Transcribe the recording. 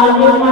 আমার